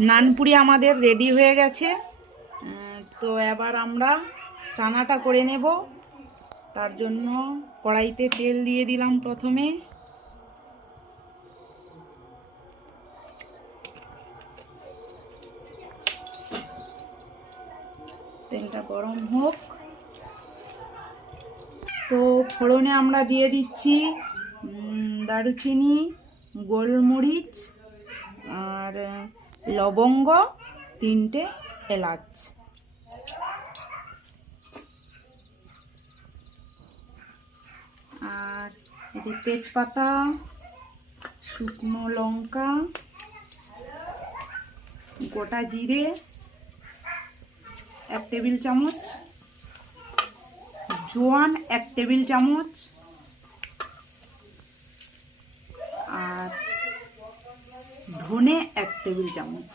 নানপুরি আমাদের রেডি হয়ে গেছে। তো এবার আমরা চানাটা করে নেব। তার জন্য কড়াইতে তেল দিয়ে দিলাম প্রথমে। তেলটা গরম হোক। তো ফোড়নে আমরা দিয়ে দিচ্ছি দারুচিনি, গোলমরিচ আর লবঙ্গ, 3টে এলাচ। আর এই যে তেজপাতা, শুকনো লঙ্কা, গোটা জিরে 1 টেবিল চামচ, জোয়ান 1 টেবিল চামচ, আর ধনে 1 টেবিল চামচ।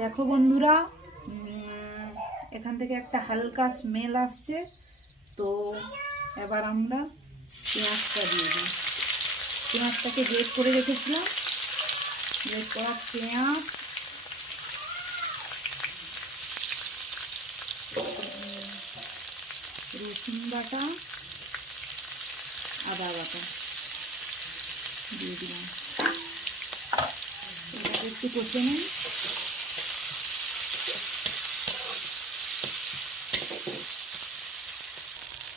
দেখো বন্ধুরা, এখান থেকে একটা হালকা স্মেল আসছে। তো এবার আমরা পেঁয়াজটা দিয়ে দিই। পেঁয়াজটাকে গ্রেট করে রেখেছিলাম। গ্রেট করা পেঁয়াজ, রসুন বাটা, আদা বাটা দিয়ে দিলাম। এটাকে একটু কষে নিই।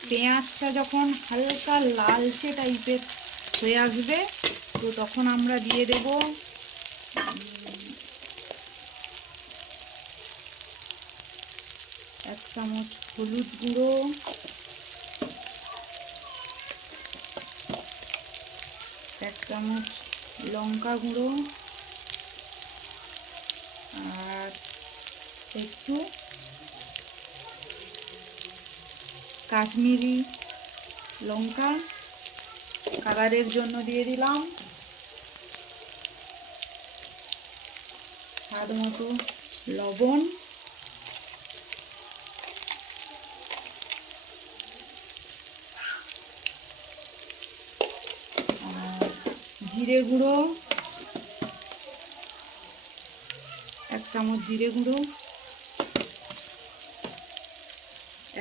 পেঁয়াজটা যখন হালকা লালচে টাইপের হয়ে আসবে, তো তখন আমরা দিয়ে দেব 1 চামচ হলুদ গুঁড়ো, 1 চামচ লঙ্কা গুঁড়ো, আর একটু কাশ্মীরি লঙ্কা কালারের জন্য দিয়ে দিলাম। স্বাদ মতো লবণ, আর জিরে গুঁড়ো 1 চামচ, জিরে গুঁড়ো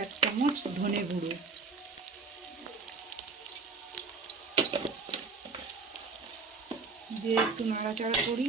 1 চামচ, ধনে গুঁড়ো। দিয়ে একটু নাড়াচাড়া করি।